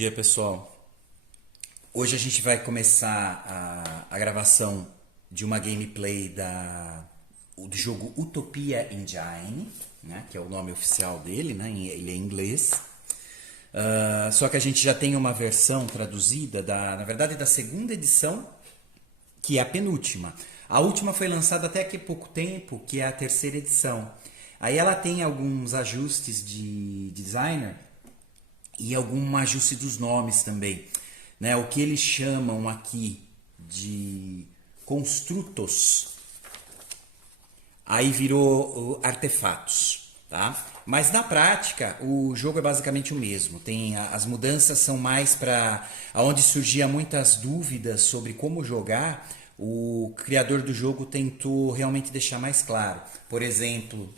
dia, pessoal. Hoje a gente vai começar a gravação de uma gameplay do jogo Utopia Engine, né, que é o nome oficial dele, né, ele é em inglês. Só que a gente já tem uma versão traduzida, na verdade, da segunda edição, que é a penúltima. A última foi lançada até aqui há pouco tempo, que é a terceira edição. Aí ela tem alguns ajustes de designer e algum ajuste dos nomes também, né? O que eles chamam aqui de construtos, aí virou artefatos, tá? Mas na prática o jogo é basicamente o mesmo. As mudanças são mais para onde surgia muitas dúvidas sobre como jogar. O criador do jogo tentou realmente deixar mais claro. Por exemplo,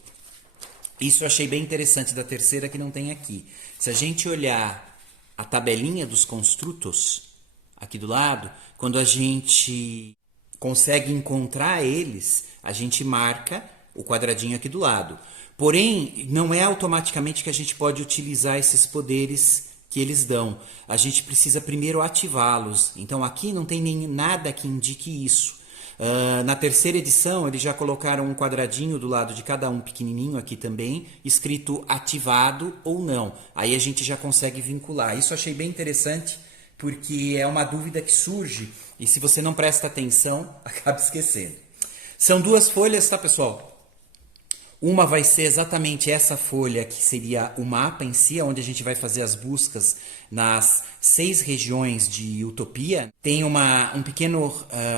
isso eu achei bem interessante da terceira que não tem aqui. Se a gente olhar a tabelinha dos construtos aqui do lado, quando a gente consegue encontrar eles, a gente marca o quadradinho aqui do lado. Porém, não é automaticamente que a gente pode utilizar esses poderes que eles dão. A gente precisa primeiro ativá-los. Então aqui não tem nem nada que indique isso. Na terceira edição, eles já colocaram um quadradinho do lado de cada um, pequenininho aqui também, escrito ativado ou não. Aí a gente já consegue vincular. Isso eu achei bem interessante, porque é uma dúvida que surge e se você não presta atenção, acaba esquecendo. São duas folhas, tá, pessoal? Uma vai ser exatamente essa folha, que seria o mapa em si, onde a gente vai fazer as buscas nas 6 regiões de Utopia. Tem um pequeno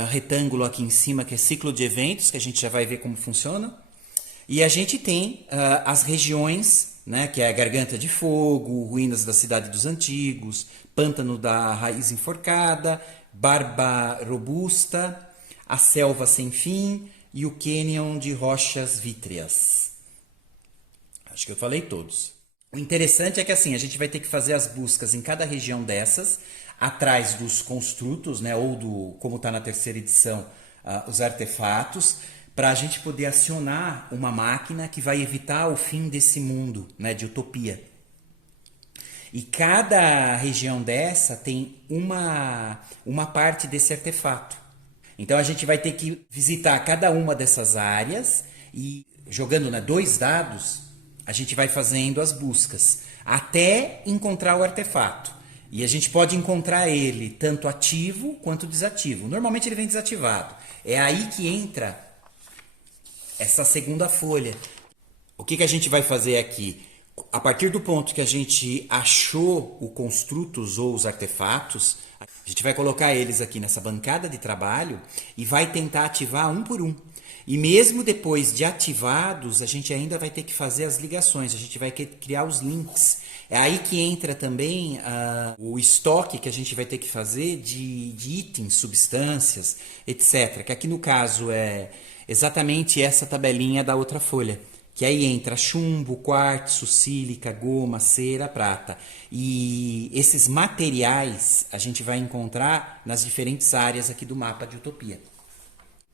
retângulo aqui em cima, que é ciclo de eventos, que a gente já vai ver como funciona. E a gente tem as regiões, né, que é a Garganta de Fogo, Ruínas da Cidade dos Antigos, Pântano da Raiz Enforcada, Barba Robusta, a Selva Sem Fim e o Cânion de Rochas Vítreas. Acho que eu falei todos. O interessante é que assim, a gente vai ter que fazer as buscas em cada região dessas, atrás dos construtos, né, ou como está na terceira edição, os artefatos, para a gente poder acionar uma máquina que vai evitar o fim desse mundo, né, de utopia. E cada região dessa tem uma parte desse artefato. Então a gente vai ter que visitar cada uma dessas áreas e jogando 2 dados, a gente vai fazendo as buscas até encontrar o artefato. E a gente pode encontrar ele tanto ativo quanto desativo. Normalmente ele vem desativado. É aí que entra essa segunda folha. O que a gente vai fazer aqui? A partir do ponto que a gente achou o construtos ou os artefatos, a gente vai colocar eles aqui nessa bancada de trabalho e vai tentar ativar um por um. E mesmo depois de ativados, a gente ainda vai ter que fazer as ligações, a gente vai criar os links. É aí que entra também o estoque que a gente vai ter que fazer de itens, substâncias, etc. Que aqui no caso é exatamente essa tabelinha da outra folha. Que aí entra chumbo, quartzo, sílica, goma, cera, prata. E esses materiais a gente vai encontrar nas diferentes áreas aqui do mapa de Utopia.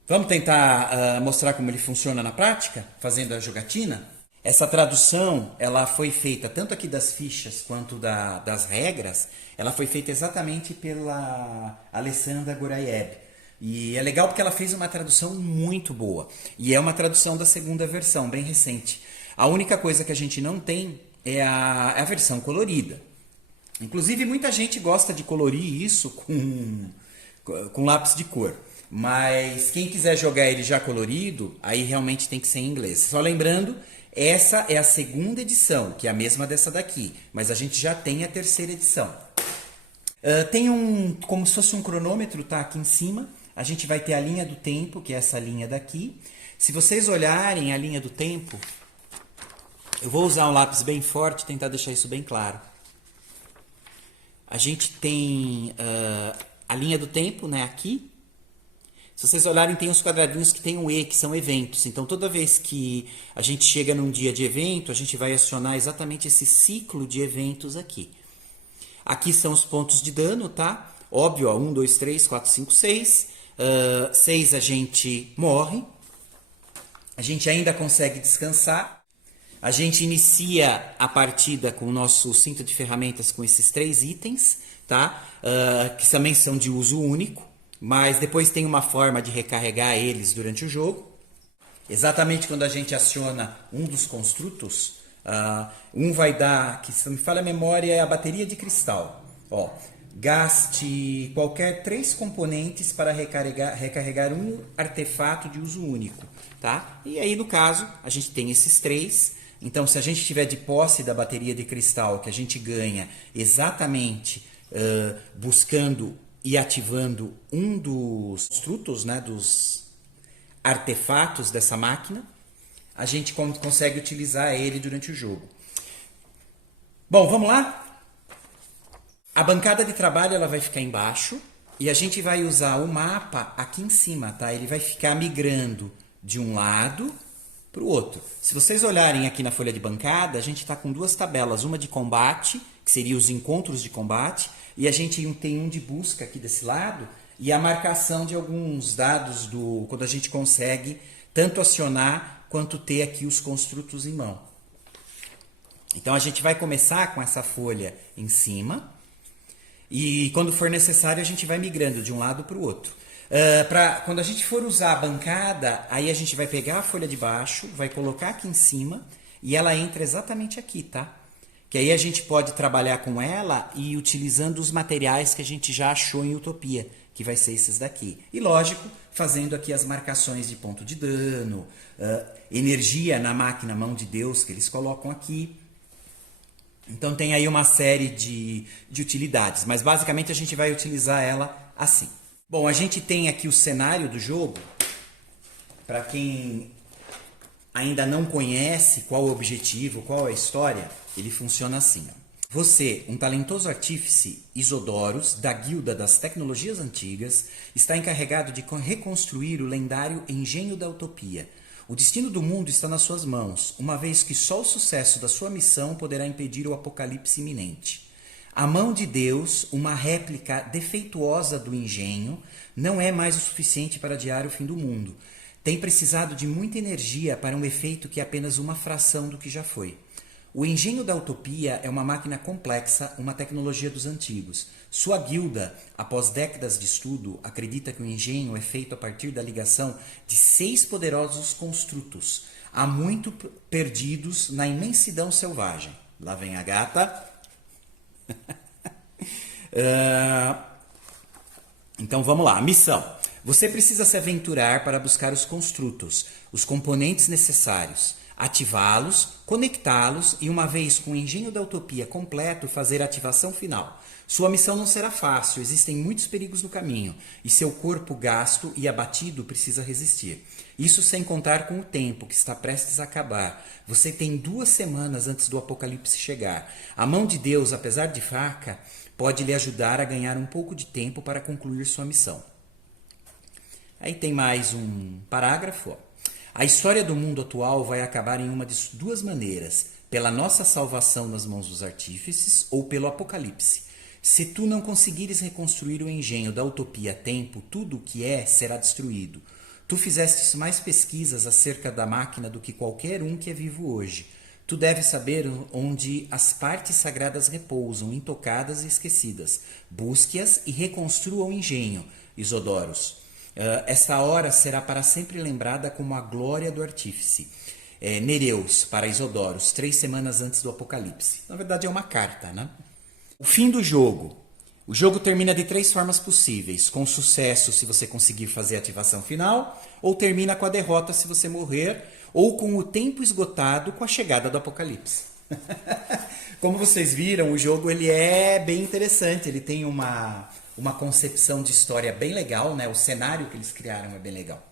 Vamos tentar mostrar como ele funciona na prática, fazendo a jogatina? Essa tradução, ela foi feita tanto aqui das fichas quanto das regras, ela foi feita exatamente pela Alessandra Gorayev. E é legal porque ela fez uma tradução muito boa. E é uma tradução da segunda versão, bem recente. A única coisa que a gente não tem é a versão colorida. Inclusive, muita gente gosta de colorir isso com lápis de cor. Mas quem quiser jogar ele já colorido, aí realmente tem que ser em inglês. Só lembrando, essa é a segunda edição, que é a mesma dessa daqui. Mas a gente já tem a terceira edição. Tem como se fosse um cronômetro, tá aqui em cima. A gente vai ter a linha do tempo, que é essa linha daqui. Se vocês olharem a linha do tempo, eu vou usar um lápis bem forte, tentar deixar isso bem claro. A gente tem a linha do tempo, né, aqui. Se vocês olharem, tem os quadradinhos que tem um E, que são eventos. Então, toda vez que a gente chega num dia de evento, a gente vai acionar exatamente esse ciclo de eventos aqui. Aqui são os pontos de dano, tá? Óbvio, ó, 1, 2, 3, 4, 5, 6. 6 a gente morre. A gente ainda consegue descansar. A gente inicia a partida com o nosso cinto de ferramentas com esses 3 itens, tá? Que também são de uso único, mas depois tem uma forma de recarregar eles durante o jogo. Exatamente quando a gente aciona um dos construtos, um vai dar, que se não me falha a memória, é a bateria de cristal. Ó, gaste qualquer 3 componentes para recarregar um artefato de uso único, tá? E aí, no caso, a gente tem esses 3. Então, se a gente tiver de posse da bateria de cristal, que a gente ganha exatamente buscando e ativando um dos construtos, né, dos artefatos dessa máquina, a gente consegue utilizar ele durante o jogo. Bom, vamos lá? A bancada de trabalho ela vai ficar embaixo e a gente vai usar o mapa aqui em cima, tá? Ele vai ficar migrando de um lado para o outro. Se vocês olharem aqui na folha de bancada, a gente está com 2 tabelas, uma de combate, que seria os encontros de combate, e a gente tem um de busca aqui desse lado, e a marcação de alguns dados quando a gente consegue tanto acionar quanto ter aqui os construtos em mão. Então a gente vai começar com essa folha em cima, e quando for necessário a gente vai migrando de um lado para o outro. Quando a gente for usar a bancada, aí a gente vai pegar a folha de baixo, vai colocar aqui em cima e ela entra exatamente aqui, tá? Que aí a gente pode trabalhar com ela e utilizando os materiais que a gente já achou em Utopia, que vai ser esses daqui. E lógico, fazendo aqui as marcações de ponto de dano, energia na máquina Mão de Deus que eles colocam aqui. Então tem aí uma série de utilidades, mas basicamente a gente vai utilizar ela assim. Bom, a gente tem aqui o cenário do jogo. Para quem ainda não conhece qual o objetivo, qual a história, ele funciona assim. Você, um talentoso artífice Isodoros, da Guilda das Tecnologias Antigas, está encarregado de reconstruir o lendário Engenho da Utopia. O destino do mundo está nas suas mãos, uma vez que só o sucesso da sua missão poderá impedir o apocalipse iminente. A mão de Deus, uma réplica defeituosa do engenho, não é mais o suficiente para adiar o fim do mundo. Tem precisado de muita energia para um efeito que é apenas uma fração do que já foi. O engenho da utopia é uma máquina complexa, uma tecnologia dos antigos. Sua guilda, após décadas de estudo, acredita que o engenho é feito a partir da ligação de 6 poderosos construtos, há muito perdidos na imensidão selvagem. Lá vem a gata. Então vamos lá, missão. Você precisa se aventurar para buscar os construtos, os componentes necessários, ativá-los, conectá-los e, uma vez com o engenho da utopia completo, fazer a ativação final. Sua missão não será fácil, existem muitos perigos no caminho e seu corpo gasto e abatido precisa resistir. Isso sem contar com o tempo que está prestes a acabar. Você tem 2 semanas antes do apocalipse chegar. A mão de Deus, apesar de fraca, pode lhe ajudar a ganhar um pouco de tempo para concluir sua missão. Aí tem mais um parágrafo. A história do mundo atual vai acabar em uma de 2 maneiras: pela nossa salvação nas mãos dos artífices ou pelo apocalipse. Se tu não conseguires reconstruir o engenho da utopia a tempo, tudo o que é será destruído. Tu fizestes mais pesquisas acerca da máquina do que qualquer um que é vivo hoje. Tu deves saber onde as partes sagradas repousam, intocadas e esquecidas. Busque-as e reconstrua o engenho, Isodoros. Esta hora será para sempre lembrada como a glória do artífice. Nereus, para Isodoros, 3 semanas antes do apocalipse. Na verdade é uma carta, né? O fim do jogo. O jogo termina de 3 formas possíveis: com sucesso se você conseguir fazer a ativação final, ou termina com a derrota se você morrer, ou com o tempo esgotado com a chegada do apocalipse. Como vocês viram, o jogo ele é bem interessante, ele tem uma concepção de história bem legal, né? O cenário que eles criaram é bem legal.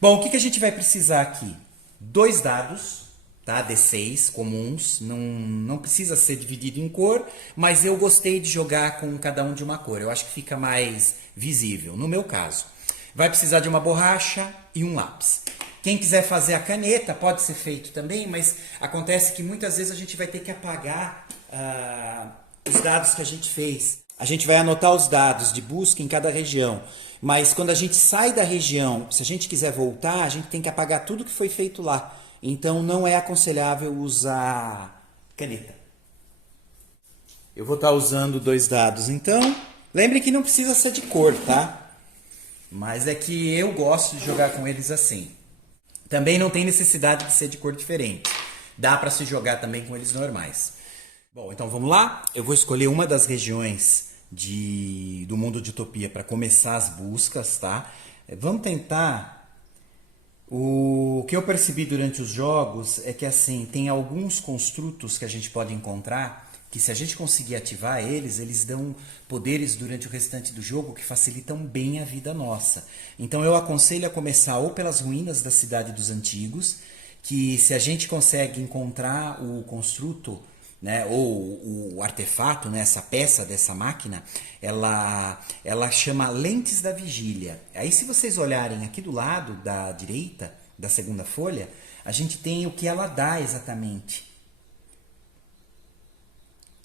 Bom, o que a gente vai precisar aqui? 2 dados, tá? D6 comuns, não precisa ser dividido em cor, mas eu gostei de jogar com cada um de uma cor, eu acho que fica mais visível, no meu caso. Vai precisar de uma borracha e um lápis. Quem quiser fazer a caneta, pode ser feito também, mas acontece que muitas vezes a gente vai ter que apagar os dados que a gente fez. A gente vai anotar os dados de busca em cada região, mas quando a gente sai da região, se a gente quiser voltar, a gente tem que apagar tudo que foi feito lá. então não é aconselhável usar caneta. Eu vou estar usando 2 dados, então. Lembre que não precisa ser de cor, tá? Mas é que eu gosto de jogar com eles assim. Também não tem necessidade de ser de cor diferente. Dá para se jogar também com eles normais. Bom, então vamos lá. Eu vou escolher uma das regiões do mundo de Utopia para começar as buscas, tá? Vamos tentar. O que eu percebi durante os jogos é que assim tem alguns construtos que a gente pode encontrar que se a gente conseguir ativar eles, eles dão poderes durante o restante do jogo que facilitam bem a vida nossa. Então eu aconselho a começar ou pelas ruínas da Cidade dos Antigos, que se a gente consegue encontrar o construto, né, ou o artefato, né, essa peça dessa máquina, ela chama Lentes da Vigília. Aí se vocês olharem aqui do lado da direita, da segunda folha, a gente tem o que ela dá exatamente.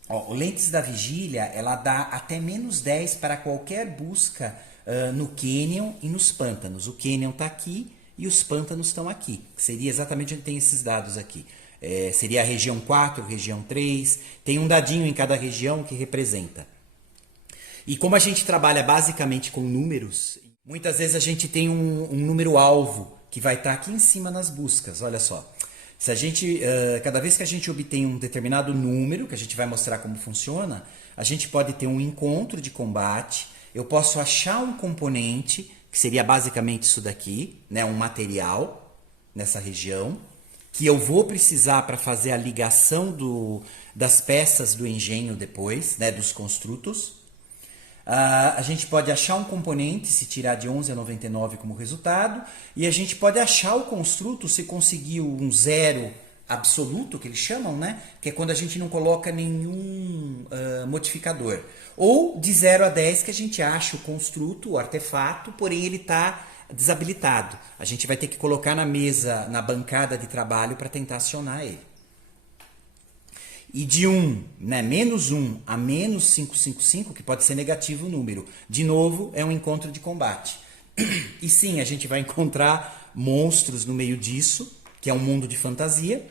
Ó, o Lentes da Vigília, ela dá até -10 para qualquer busca no Canyon e nos pântanos. O Canyon está aqui e os pântanos estão aqui. Seria exatamente onde tem esses dados aqui. Seria a região 4, região 3. Tem um dadinho em cada região que representa. E como a gente trabalha basicamente com números, muitas vezes a gente tem um número-alvo que vai estar aqui em cima nas buscas. Olha só. Se a gente, cada vez que a gente obtém um determinado número, que a gente vai mostrar como funciona, a gente pode ter um encontro de combate, eu posso achar um componente, que seria basicamente isso daqui, né, um material nessa região, que eu vou precisar para fazer a ligação das peças do engenho depois, né, dos construtos. A gente pode achar um componente se tirar de 11 a 99 como resultado, e a gente pode achar o construto se conseguir um zero absoluto, que eles chamam, né? Que é quando a gente não coloca nenhum modificador. Ou de 0 a 10 que a gente acha o construto, o artefato, porém ele está desabilitado. A gente vai ter que colocar na mesa, na bancada de trabalho para tentar acionar ele. E de 1, né, -1 a -555, que pode ser negativo o número, de novo, é um encontro de combate. E sim, a gente vai encontrar monstros no meio disso, que é um mundo de fantasia.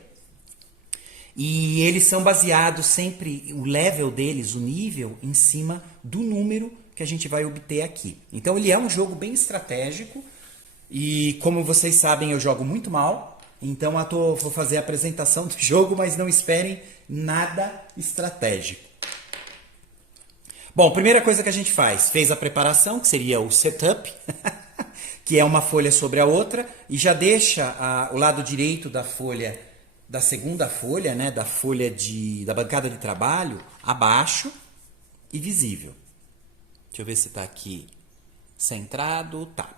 E eles são baseados sempre, o level deles, o nível, em cima do número que a gente vai obter aqui. Então ele é um jogo bem estratégico. E como vocês sabem, eu jogo muito mal. Então eu vou fazer a apresentação do jogo, mas não esperem nada estratégico. Bom, primeira coisa que a gente fez a preparação, que seria o setup, que é uma folha sobre a outra, e já deixa o lado direito da folha, da segunda folha, né, da bancada de trabalho, abaixo e visível. Deixa eu ver se está aqui centrado. Tá.